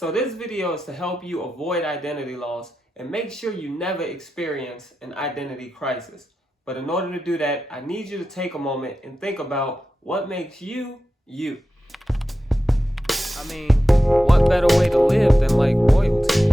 So this video is to help you avoid identity loss and make sure you never experience an identity crisis. But in order to do that, I need you to take a moment and think about what makes you, you. I mean, what better way to live than like royalty?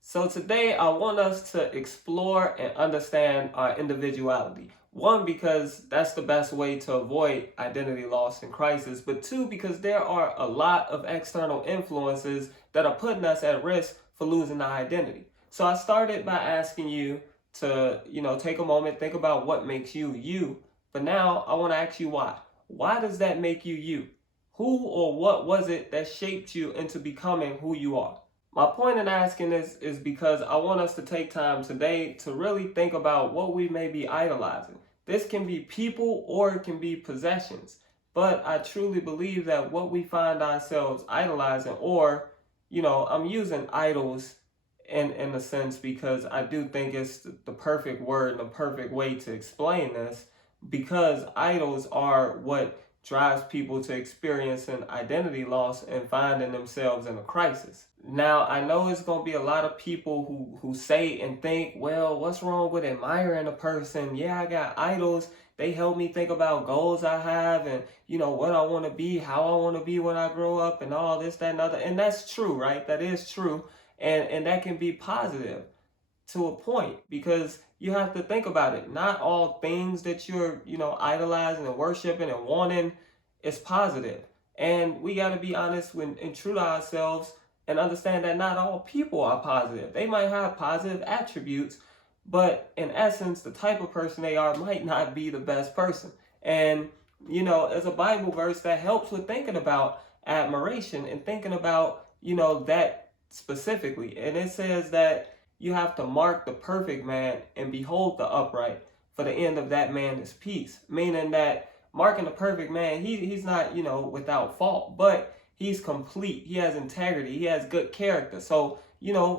So today I want us to explore and understand our individuality. One, because that's the best way to avoid identity loss and crisis, but two, because there are a lot of external influences that are putting us at risk for losing our identity. So I started by asking you to, take a moment, think about what makes you you. But now I want to ask you why. Why does that make you you? Who or what was it that shaped you into becoming who you are? My point in asking this is because I want us to take time today to really think about what we may be idolizing. This can be people or it can be possessions. But I truly believe that what we find ourselves idolizing, or, I'm using idols in a sense because I do think it's the perfect word and the perfect way to explain this, because idols are what drives people to experience an identity loss and finding themselves in a crisis. Now, I know it's going to be a lot of people who say and think, well, what's wrong with admiring a person? Yeah, I got idols. They help me think about goals I have and, what I want to be, how I want to be when I grow up and all this, that, and other. And that's true, right? That is true. And that can be positive to a point, because you have to think about it. Not all things that you're, idolizing and worshiping and wanting is positive. And we got to be honest and true to ourselves and understand that not all people are positive. They might have positive attributes, but in essence, the type of person they are might not be the best person. And, there's a Bible verse that helps with thinking about admiration and thinking about, that specifically. And it says that you have to mark the perfect man and behold the upright, for the end of that man is peace. Meaning that marking the perfect man, he's not, without fault, but he's complete. He has integrity. He has good character. So,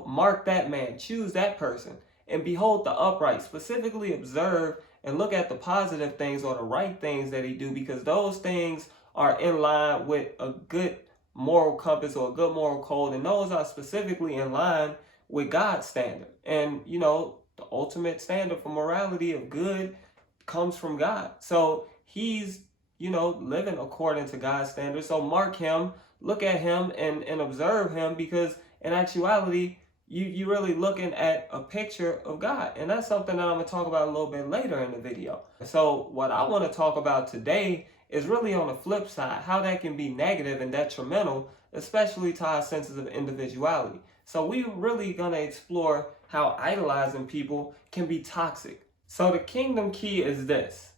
mark that man, choose that person, and behold the upright. Specifically observe and look at the positive things or the right things that he do, because those things are in line with a good moral compass or a good moral code, and those are specifically in line with God's standard. And, the ultimate standard for morality of good comes from God. So he's, living according to God's standards. So mark him, look at him and observe him, because in actuality, you really looking at a picture of God. And that's something that I'm going to talk about a little bit later in the video. So what I want to talk about today is really on the flip side, how that can be negative and detrimental, especially to our senses of individuality. So we're really going to explore how idolizing people can be toxic. So the kingdom key is this: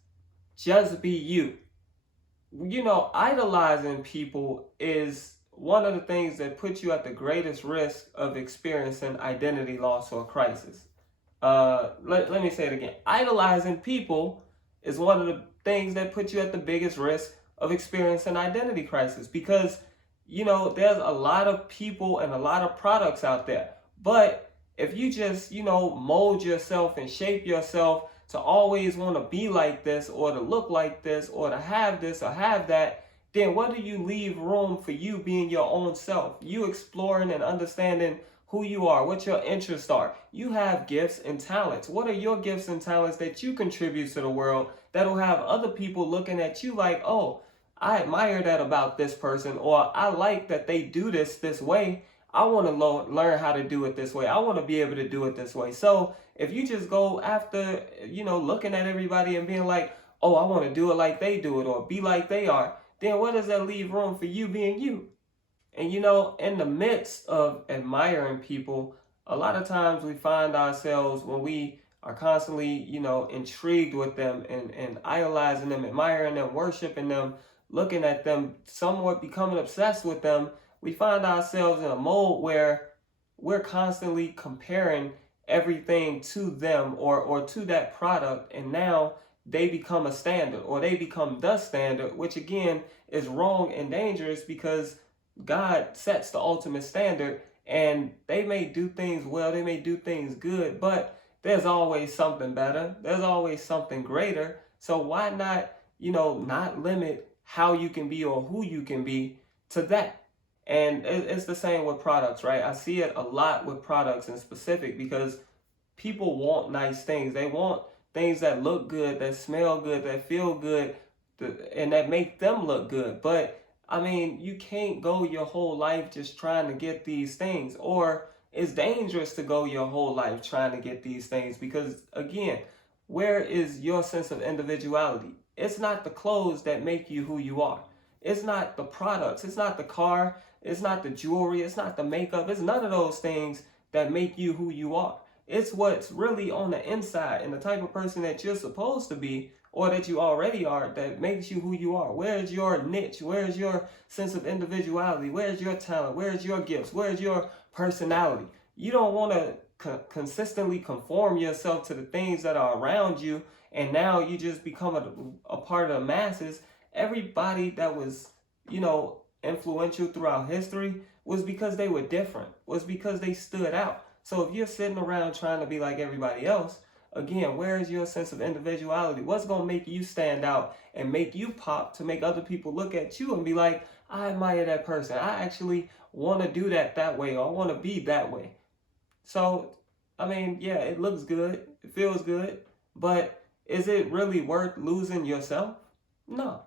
just be you. Idolizing people is one of the things that puts you at the greatest risk of experiencing identity loss or crisis. Let me say it again. Idolizing people is one of the things that put you at the biggest risk of experiencing identity crisis, because, there's a lot of people and a lot of products out there. But if you just, mold yourself and shape yourself to always want to be like this or to look like this or to have this or have that, then what do you leave room for you being your own self? You exploring and understanding who you are, what your interests are. You have gifts and talents. What are your gifts and talents that you contribute to the world that'll have other people looking at you like, oh, I admire that about this person, or I like that they do this way. I want to learn how to do it this way. I want to be able to do it this way. So if you just go after, looking at everybody and being like, oh, I want to do it like they do it or be like they are, then what does that leave room for you being you? And, in the midst of admiring people, a lot of times we find ourselves, when we are constantly, intrigued with them and idolizing them, admiring them, worshiping them, looking at them, somewhat becoming obsessed with them, we find ourselves in a mode where we're constantly comparing everything to them or to that product. And now they become a standard, or they become the standard, which again is wrong and dangerous, because God sets the ultimate standard, and they may do things well, they may do things good, but there's always something better. There's always something greater. So why not, not limit how you can be or who you can be to that? And it's the same with products, right? I see it a lot with products in specific because people want nice things. They want things that look good, that smell good, that feel good, and that make them look good. But I mean, you can't go your whole life just trying to get these things, or it's dangerous to go your whole life trying to get these things because, again, where is your sense of individuality? It's not the clothes that make you who you are. It's not the products. It's not the car. It's not the jewelry. It's not the makeup. It's none of those things that make you who you are. It's what's really on the inside and the type of person that you're supposed to be or that you already are that makes you who you are. Where's your niche? Where's your sense of individuality? Where's your talent? Where's your gifts? Where's your personality? You don't want to consistently conform yourself to the things that are around you and now you just become a part of the masses. Everybody that was, influential throughout history was because they were different, was because they stood out. So if you're sitting around trying to be like everybody else, again, where is your sense of individuality? What's going to make you stand out and make you pop to make other people look at you and be like, I admire that person. I actually want to do that way, or I want to be that way. So, I mean, yeah, it looks good. It feels good. But is it really worth losing yourself? No.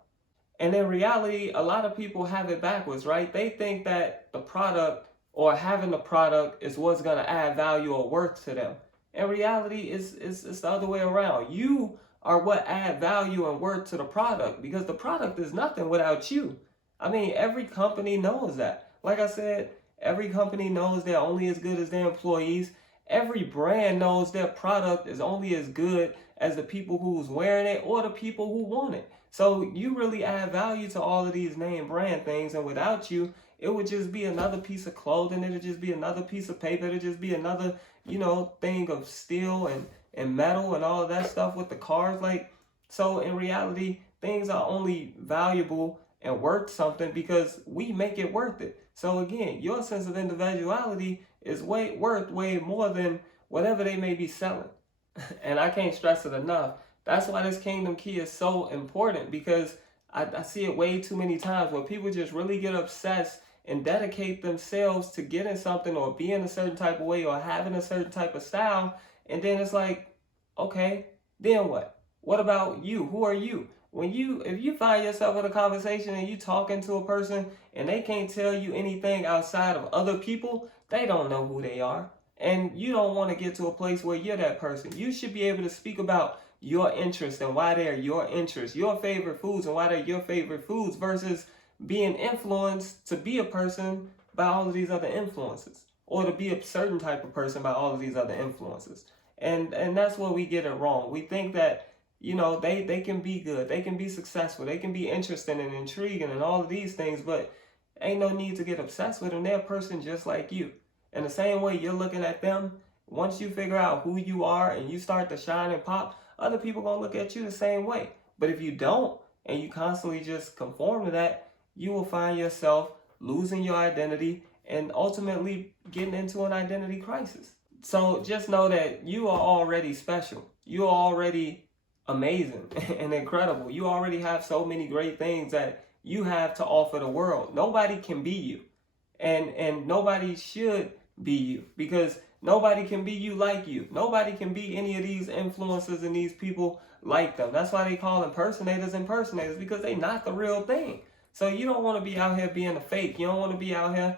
And in reality, a lot of people have it backwards, right? They think that the product or having the product is what's going to add value or worth to them. In reality, it's the other way around. You are what add value and worth to the product because the product is nothing without you. I mean, every company knows that. Like I said, every company knows they're only as good as their employees. Every brand knows their product is only as good as the people who's wearing it or the people who want it. So you really add value to all of these name brand things, and without you, it would just be another piece of clothing. It'll just be another piece of paper. It'll just be another, thing of steel and metal and all of that stuff with the cars. So in reality, things are only valuable and worth something because we make it worth it. So again, your sense of individuality is worth way more than whatever they may be selling. And I can't stress it enough. That's why this kingdom key is so important because I see it way too many times where people just really get obsessed and dedicate themselves to getting something or being a certain type of way or having a certain type of style. And then it's like, okay, then what? What about you? Who are you? If you find yourself in a conversation and you talking to a person and they can't tell you anything outside of other people, they don't know who they are. And you don't want to get to a place where you're that person. You should be able to speak about your interests and why they're your interests, your favorite foods and why they're your favorite foods versus being influenced to be a person by all of these other influences or to be a certain type of person by all of these other influences. And that's where we get it wrong. We think that, they can be good, they can be successful, they can be interesting and intriguing and all of these things, but ain't no need to get obsessed with them. They're a person just like you. And the same way you're looking at them, once you figure out who you are and you start to shine and pop, other people gonna look at you the same way. But if you don't, and you constantly just conform to that, you will find yourself losing your identity and ultimately getting into an identity crisis. So just know that you are already special. You are already amazing and incredible. You already have so many great things that you have to offer the world. Nobody can be you. And nobody should be you because nobody can be you like you. Nobody can be any of these influencers and these people like them. That's why they call impersonators because they're not the real thing. So you don't want to be out here being a fake. You don't want to be out here,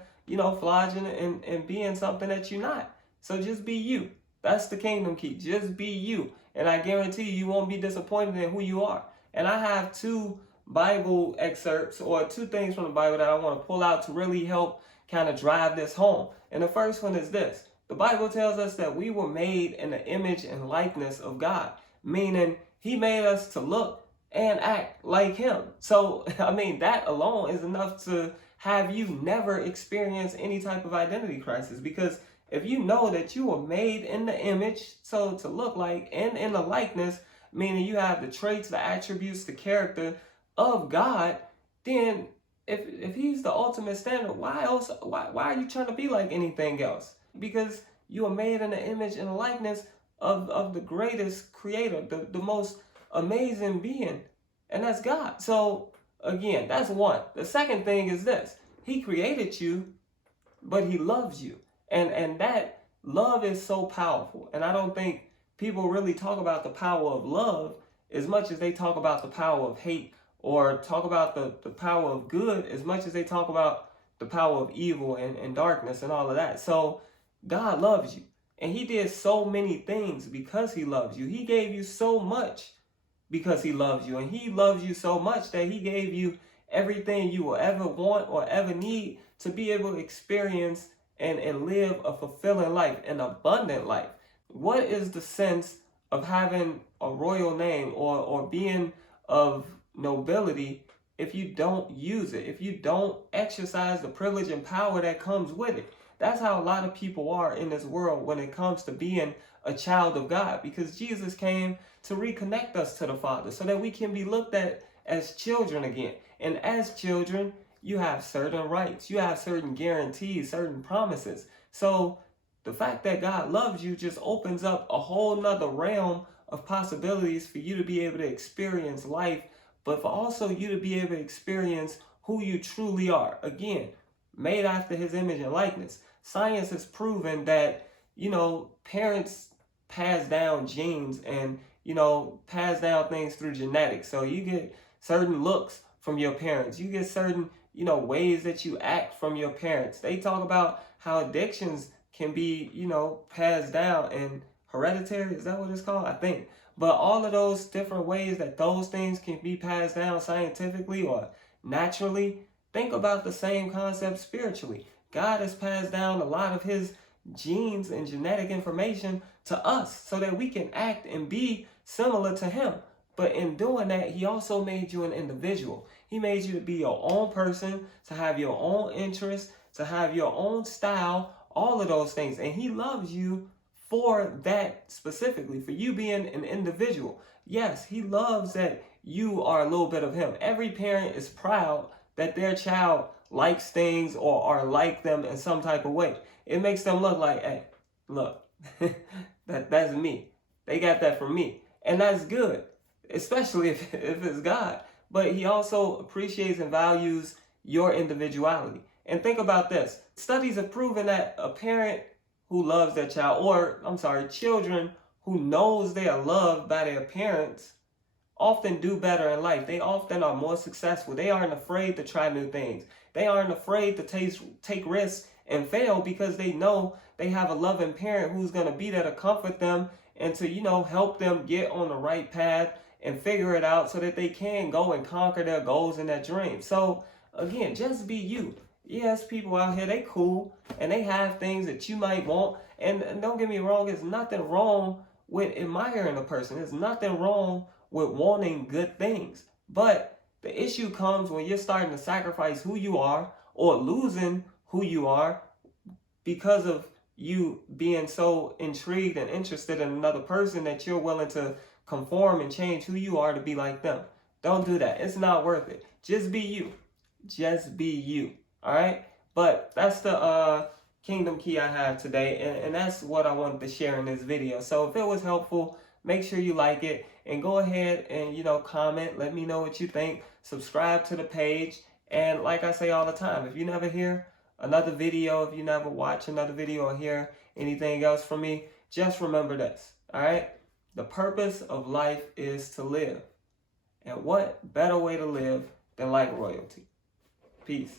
flogging and being something that you're not. So just be you. That's the kingdom key. Just be you. And I guarantee you won't be disappointed in who you are. And I have two Bible excerpts or two things from the Bible that I want to pull out to really help kind of drive this home. And the first one is this. The Bible tells us that we were made in the image and likeness of God, meaning he made us to look and act like him. So, I mean, that alone is enough to have you never experience any type of identity crisis because if you know that you were made in the image, so to look like, and in the likeness, meaning you have the traits, the attributes, the character of God, then if he's the ultimate standard, why are you trying to be like anything else? Because you are made in the image and likeness of the greatest creator, the most amazing being, and that's God. So again, that's one. The second thing is this. He created you, but he loves you. And that love is so powerful. And I don't think people really talk about the power of love as much as they talk about the power of hate, or talk about the power of good as much as they talk about the power of evil and darkness and all of that. So God loves you. And he did so many things because he loves you. He gave you so much because he loves you. And he loves you so much that he gave you everything you will ever want or ever need to be able to experience and live a fulfilling life, an abundant life. What is the sense of having a royal name, or being of nobility, if you don't use it, if you don't exercise the privilege and power that comes with it? That's how a lot of people are in this world when it comes to being a child of God, because Jesus came to reconnect us to the Father so that we can be looked at as children again. And as children, you have certain rights, you have certain guarantees, certain promises. So the fact that God loves you just opens up a whole nother realm of possibilities for you to be able to experience life, but for also you to be able to experience who you truly are. Again, made after his image and likeness. Science has proven that, parents pass down genes and, pass down things through genetics. So you get certain looks from your parents. You get certain, ways that you act from your parents. They talk about how addictions can be, passed down and hereditary. Is that what it's called? I think. But all of those different ways that those things can be passed down scientifically or naturally, think about the same concept spiritually. God has passed down a lot of his genes and genetic information to us so that we can act and be similar to him. But in doing that, he also made you an individual. He made you to be your own person, to have your own interests, to have your own style, all of those things. And he loves you for that specifically, for you being an individual. Yes, he loves that you are a little bit of him. Every parent is proud that their child likes things or are like them in some type of way. It makes them look like, hey, look, that's me. They got that from me. And that's good, especially if it's God. But he also appreciates and values your individuality. And think about this. Studies have proven that a parent who loves their child, children who knows they are loved by their parents, often do better in life. They often are more successful. They aren't afraid to try new things. They aren't afraid to take risks and fail because they know they have a loving parent who's going to be there to comfort them and to, help them get on the right path and figure it out so that they can go and conquer their goals and their dreams. So again, just be you. Yes, people out here, they cool and they have things that you might want. And don't get me wrong, there's nothing wrong with admiring a person. There's nothing wrong with wanting good things. But the issue comes when you're starting to sacrifice who you are or losing who you are because of you being so intrigued and interested in another person that you're willing to conform and change who you are to be like them. Don't do that. It's not worth it. Just be you. Just be you. All right? But that's the kingdom key I have today. And that's what I wanted to share in this video. So if it was helpful, make sure you like it and go ahead and, comment. Let me know what you think. Subscribe to the page. And like I say all the time, if you never hear another video, if you never watch another video or hear anything else from me, just remember this. All right? The purpose of life is to live. And what better way to live than like royalty? Peace.